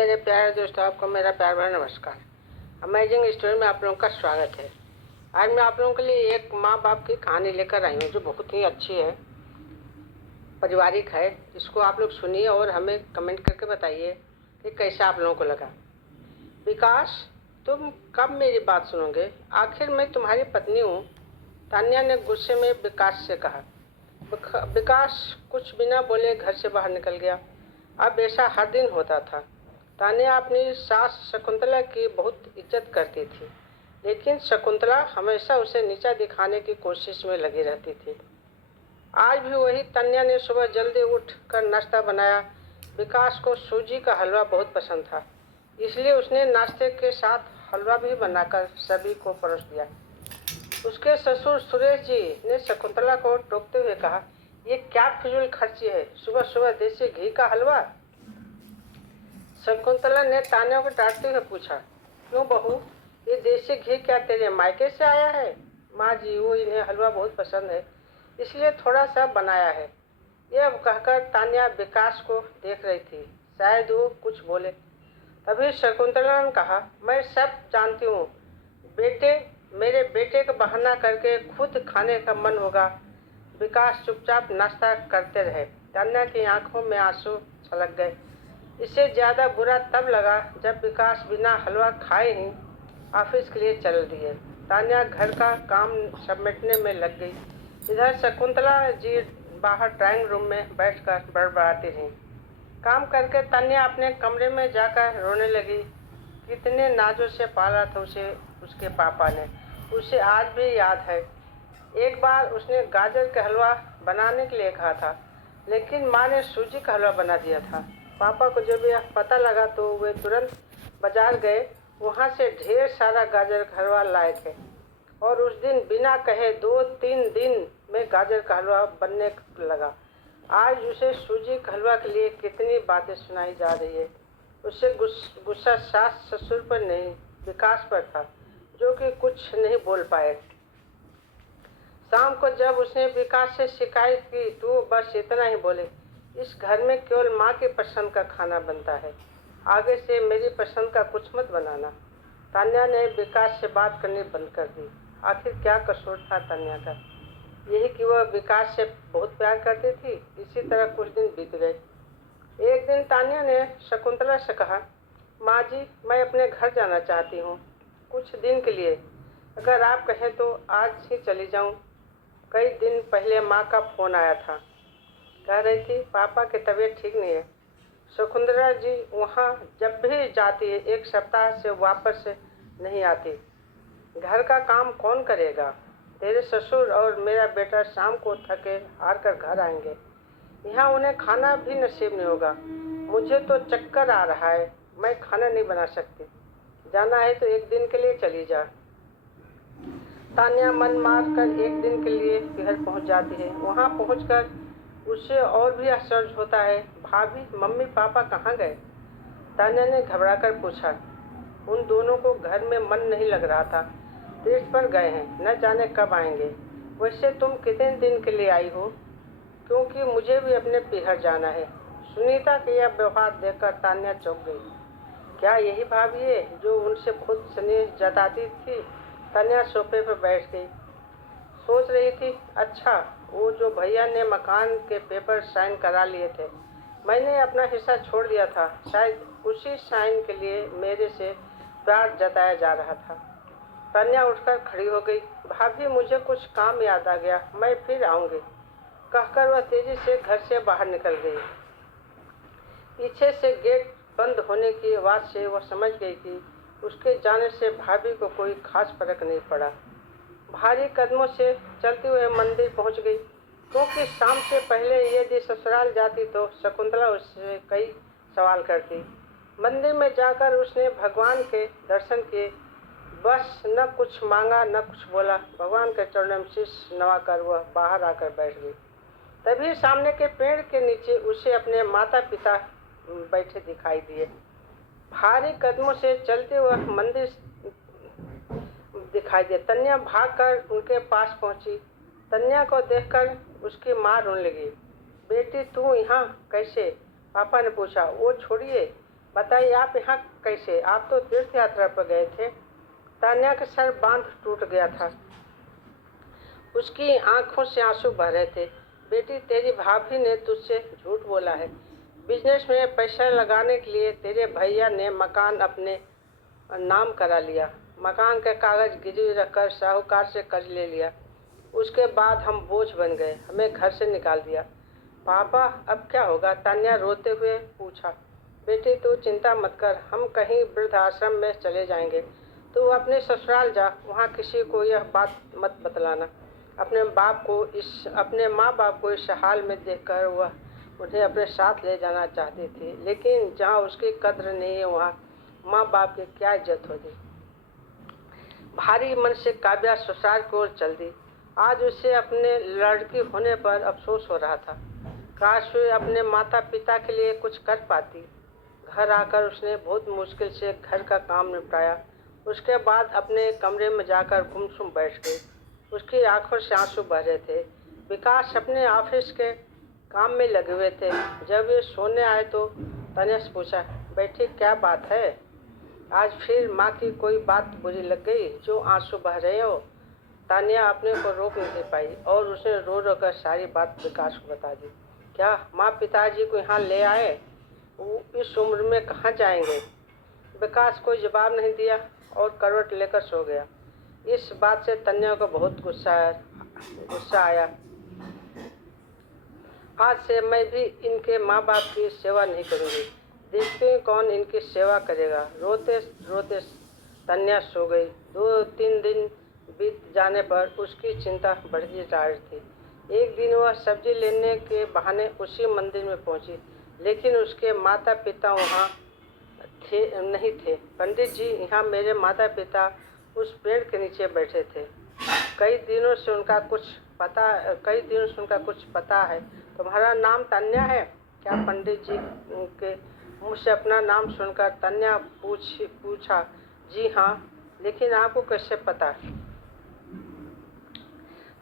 मेरे प्यारे दोस्तों, आपको मेरा प्यार भरा नमस्कार। अमेजिंग स्टोरी में आप लोगों का स्वागत है। आज मैं आप लोगों के लिए एक माँ बाप की कहानी लेकर आई हूँ जो बहुत ही अच्छी है, पारिवारिक है। इसको आप लोग सुनिए और हमें कमेंट करके बताइए कि कैसा आप लोगों को लगा। विकास, तुम कब मेरी बात सुनोगे? आखिर मैं तुम्हारी पत्नी हूँ, तान्या ने गुस्से में विकास से कहा। विकास कुछ बिना बोले घर से बाहर निकल गया। अब ऐसा हर दिन होता था। तान्या अपनी सास शकुंतला की बहुत इज्जत करती थी, लेकिन शकुंतला हमेशा उसे नीचा दिखाने की कोशिश में लगी रहती थी। आज भी वही तान्या ने सुबह जल्दी उठकर नाश्ता बनाया। विकास को सूजी का हलवा बहुत पसंद था, इसलिए उसने नाश्ते के साथ हलवा भी बनाकर सभी को परोस दिया। उसके ससुर सुरेश जी ने शकुंतला को टोकते हुए कहा, ये क्या फिजूल खर्ची है, सुबह सुबह देसी घी का हलवा। शकुंतला ने तान्या को डांटते हुए पूछा, क्यों बहू, ये देसी घी क्या तेरे मायके से आया है? माँ जी, वो इन्हें हलवा बहुत पसंद है, इसलिए थोड़ा सा बनाया है। यह कहकर तान्या विकास को देख रही थी, शायद वो कुछ बोले। तभी शकुंतला ने कहा, मैं सब जानती हूँ बेटे, मेरे बेटे का बहाना करके खुद खाने का मन होगा। विकास चुपचाप नाश्ता करते रहे। तान्या की आंखों में आंसू छलक गए। इससे ज़्यादा बुरा तब लगा जब विकास बिना हलवा खाए ही ऑफिस के लिए चल दिए। तान्या घर का काम समेटने में लग गई। इधर शकुंतला जी बाहर ड्राइंग रूम में बैठकर बड़बड़ाती रहीं। काम करके तान्या अपने कमरे में जाकर रोने लगी। कितने नाजों से पाला था उसे उसके पापा ने, उसे आज भी याद है। एक बार उसने गाजर का हलवा बनाने के लिए कहा था, लेकिन माँ ने सूजी का हलवा बना दिया था। पापा को जब यह पता लगा तो वे तुरंत बाजार गए, वहाँ से ढेर सारा गाजर का हलवा लाए थे और उस दिन बिना कहे 2-3 दिन में गाजर का हलवा बनने लगा। आज उसे सूजी का हलवा के लिए कितनी बातें सुनाई जा रही है। उससे गुस्सा सास ससुर पर नहीं, विकास पर था, जो कि कुछ नहीं बोल पाए। शाम को जब उसने विकास से शिकायत की तो बस इतना ही बोले, इस घर में केवल माँ की पसंद का खाना बनता है, आगे से मेरी पसंद का कुछ मत बनाना। तान्या ने विकास से बात करनी बंद कर दी। आखिर क्या कसूर था तान्या का? यही कि वह विकास से बहुत प्यार करती थी। इसी तरह कुछ दिन बीत गए। एक दिन तान्या ने शकुंतला से कहा, माँ जी, मैं अपने घर जाना चाहती हूँ कुछ दिन के लिए। अगर आप कहें तो आज ही चली जाऊँ। कई दिन पहले माँ का फ़ोन आया था, कह रही थी पापा की तबीयत ठीक नहीं है। शकुंतला जी वहाँ जब भी जाती है 1 सप्ताह से वापस नहीं आती। घर का काम कौन करेगा? तेरे ससुर और मेरा बेटा शाम को थके हार कर घर आएंगे, यहाँ उन्हें खाना भी नसीब नहीं होगा। मुझे तो चक्कर आ रहा है, मैं खाना नहीं बना सकती। जाना है तो 1 दिन के लिए चली जा। तान्या मन मार कर 1 दिन के लिए शहर पहुंच जाती है। वहां पहुंचकर उसे और भी आश्चर्य होता है। भाभी, मम्मी पापा कहाँ गए? तान्या ने घबराकर पूछा। उन दोनों को घर में मन नहीं लग रहा था, तीर्थ पर गए हैं, न जाने कब आएंगे। वैसे तुम कितने दिन के लिए आई हो? क्योंकि मुझे भी अपने पिहर जाना है। सुनीता के यह व्यवहार देखकर तान्या चौंक गई। क्या यही भाभी है जो उनसे खुद स्नेह जताती थी? तान्या सोफे पर बैठ गई, सोच रही थी, अच्छा, वो जो भैया ने मकान के पेपर साइन करा लिए थे, मैंने अपना हिस्सा छोड़ दिया था, शायद उसी साइन के लिए मेरे से प्यार जताया जा रहा था। तान्या उठकर खड़ी हो गई। भाभी, मुझे कुछ काम याद आ गया, मैं फिर आऊँगी, कहकर वह तेजी से घर से बाहर निकल गई। पीछे से गेट बंद होने की आवाज़ से वह समझ गई कि उसके जाने से भाभी को कोई खास फर्क नहीं पड़ा। भारी कदमों से चलते हुए मंदिर पहुंच गई, क्योंकि शाम से पहले यदि ससुराल जाती तो शकुंतला उससे कई सवाल करती। मंदिर में जाकर उसने भगवान के दर्शन किए, बस न कुछ मांगा न कुछ बोला। भगवान के चरणों में शीश नवाकर वह बाहर आकर बैठ गई। तभी सामने के पेड़ के नीचे उसे अपने माता पिता बैठे दिखाई दिए। भारी कदमों से चलते हुए मंदिर दिखाई दिया। तन्या भागकर उनके पास पहुंची। तन्या को देखकर उसकी माँ रोने लगी। बेटी, तू यहाँ कैसे? पापा ने पूछा। वो छोड़िए, बताइए आप यहाँ कैसे? आप तो तीर्थ यात्रा पर गए थे। तान्या का सर बांध टूट गया था। उसकी आंखों से आंसू बह रहे थे। बेटी, तेरी भाभी ने तुझसे झूठ बोला है। बिजनेस में पैसा लगाने के लिए तेरे भैया ने मकान अपने नाम करा लिया। मकान के कागज गिरवी रखकर साहूकार से कर्ज ले लिया। उसके बाद हम बोझ बन गए, हमें घर से निकाल दिया। पापा, अब क्या होगा? तान्या रोते हुए पूछा। बेटी, तू चिंता मत कर, हम कहीं वृद्धाश्रम में चले जाएंगे। तू अपने ससुराल जा, वहाँ किसी को यह बात मत बतलाना। अपने माँ बाप को इस हाल में देखकर वह उन्हें अपने साथ ले जाना चाहती थी, लेकिन जहाँ उसकी कद्र नहीं है वहाँ माँ बाप की क्या इज्जत होगी। भारी मन से काव्या ससुराल की ओर चल दी। आज उसे अपने लड़की होने पर अफसोस हो रहा था। काश वे अपने माता पिता के लिए कुछ कर पाती। घर आकर उसने बहुत मुश्किल से घर का काम निपटाया। उसके बाद अपने कमरे में जाकर गुमसुम बैठ गई। उसकी आंखों से आंसू बह रहे थे। विकास अपने ऑफिस के काम में लगे हुए थे। जब वे सोने आए तो तन्या से पूछा, बेटी क्या बात है? आज फिर माँ की कोई बात बुरी लग गई जो आंसू बह रहे हो? तान्या अपने को रोक नहीं पाई और उसने रो रो कर सारी बात विकास को बता दी। क्या माँ पिताजी को यहाँ ले आए? वो इस उम्र में कहाँ जाएंगे? विकास कोई जवाब नहीं दिया और करवट लेकर सो गया। इस बात से तन्या को बहुत गुस्सा आया। आज से मैं भी इनके माँ बाप की सेवा नहीं करूँगी। देखते हैं कौन इनकी सेवा करेगा। रोते रोते तन्या सो गई। 2-3 दिन बीत जाने पर उसकी चिंता बढ़ती जा रही थी। एक दिन वह सब्जी लेने के बहाने उसी मंदिर में पहुंची, लेकिन उसके माता पिता वहाँ नहीं थे। पंडित जी, यहाँ मेरे माता पिता उस पेड़ के नीचे बैठे थे। कई दिनों से उनका कुछ पता है। तुम्हारा नाम तान्या है क्या? पंडित जी के मुँह से अपना नाम सुनकर तन्या पूछा। जी हाँ, लेकिन आपको कैसे पता?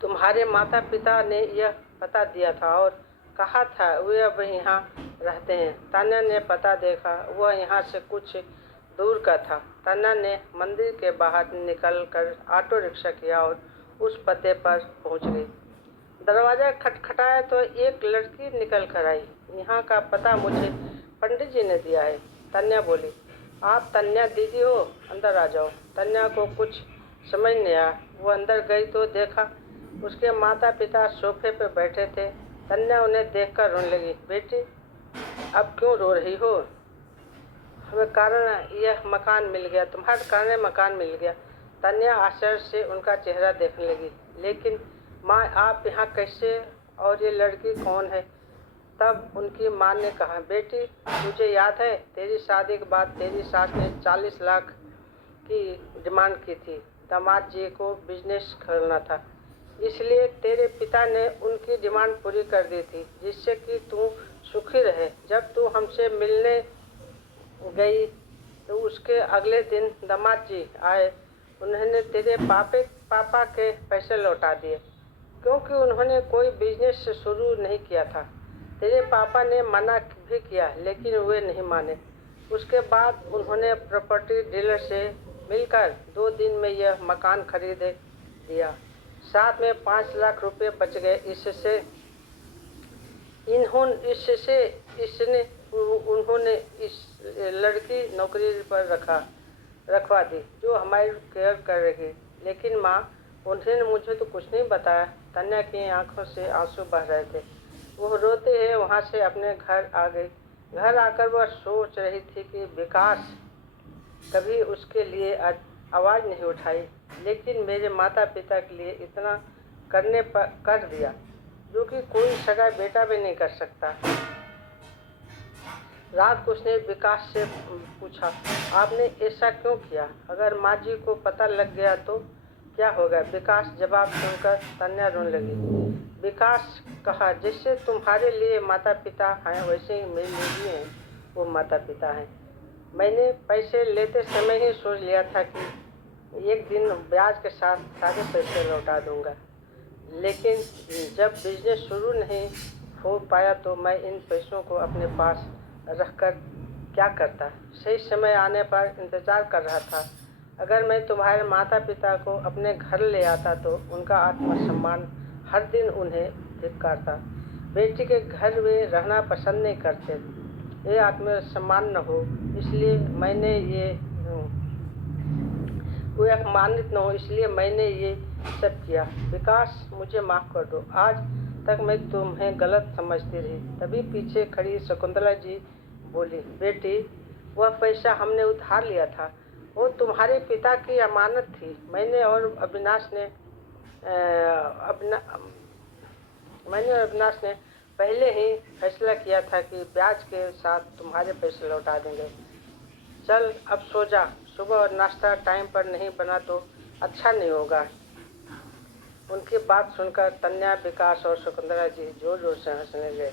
तुम्हारे माता पिता ने यह पता दिया था और कहा था वे अब यहाँ रहते हैं। तान्या ने पता देखा, वह यहाँ से कुछ दूर का था। तान्या ने मंदिर के बाहर निकलकर ऑटो रिक्शा किया और उस पते पर पहुँच गई। दरवाज़ा खटखटाया तो एक लड़की निकल कर आई। यहाँ का पता मुझे पंडित जी ने दिया है, तान्या बोली। आप तन्या दीदी हो? अंदर आ जाओ। तन्या को कुछ समझ नहीं आया। वो अंदर गई तो देखा उसके माता पिता सोफे पर बैठे थे। तन्या उन्हें देखकर रोने लगी। बेटी, अब क्यों रो रही हो? हमें यह मकान मिल गया, तुम्हारे कारण मकान मिल गया। तन्या आश्चर्य से उनका चेहरा देखने लगी। लेकिन माँ, आप यहाँ कैसे? और ये लड़की कौन है? तब उनकी माँ ने कहा, बेटी तुझे याद है तेरी शादी के बाद तेरी सास ने 40 लाख की डिमांड की थी। दामाद जी को बिजनेस खोलना था, इसलिए तेरे पिता ने उनकी डिमांड पूरी कर दी थी, जिससे कि तू सुखी रहे। जब तू हमसे मिलने गई तो उसके अगले दिन दामाद जी आए। उन्होंने तेरे पापा के पैसे लौटा दिए, क्योंकि उन्होंने कोई बिजनेस शुरू नहीं किया था। तेरे पापा ने मना भी किया, लेकिन वे नहीं माने। उसके बाद उन्होंने प्रॉपर्टी डीलर से मिलकर 2 दिन में यह मकान खरीद दिया। साथ में 5 लाख रुपए बच गए। उन्होंने इस लड़की नौकरी पर रखवा दी जो हमारी केयर कर रही। लेकिन माँ, उन्होंने मुझे तो कुछ नहीं बताया। तन्या की आंखों से आंसू बह रहे थे। वह रोते हुए वहाँ से अपने घर आ गई। घर आकर वह सोच रही थी कि विकास कभी उसके लिए आवाज़ नहीं उठाई, लेकिन मेरे माता पिता के लिए इतना कर दिया जो कि कोई सगा बेटा भी नहीं कर सकता। रात को उसने विकास से पूछा, आपने ऐसा क्यों किया? अगर माँ जी को पता लग गया तो क्या होगा? विकास जवाब सुनकर तन्या रोने लगी। विकास कहा, जैसे तुम्हारे लिए माता पिता हैं वैसे ही मेरे लिए भी हैं वो माता पिता हैं। मैंने पैसे लेते समय ही सोच लिया था कि एक दिन ब्याज के साथ सारे पैसे लौटा दूंगा, लेकिन जब बिजनेस शुरू नहीं हो पाया तो मैं इन पैसों को अपने पास रखकर क्या करता। सही समय आने पर इंतज़ार कर रहा था। अगर मैं तुम्हारे माता पिता को अपने घर ले आता तो उनका आत्मसम्मान हर दिन उन्हें धिक्कारता। बेटी के घर वे रहना पसंद नहीं करते, ये आत्मसम्मान न हो इसलिए मैंने ये वो अपमानित न हो इसलिए मैंने ये सब किया। विकास, मुझे माफ़ कर दो। आज तक मैं तुम्हें गलत समझती रही। तभी पीछे खड़ी शकुंतला जी बोली, बेटी, वह पैसा हमने उधार लिया था, वो तुम्हारे पिता की अमानत थी। मैंने और अविनाश ने पहले ही फैसला किया था कि ब्याज के साथ तुम्हारे पैसे लौटा देंगे। चल अब सो जा, सुबह और नाश्ता टाइम पर नहीं बना तो अच्छा नहीं होगा। उनकी बात सुनकर तन्या, विकास और शकुंतला जी जोर जोर से हंसने लगे।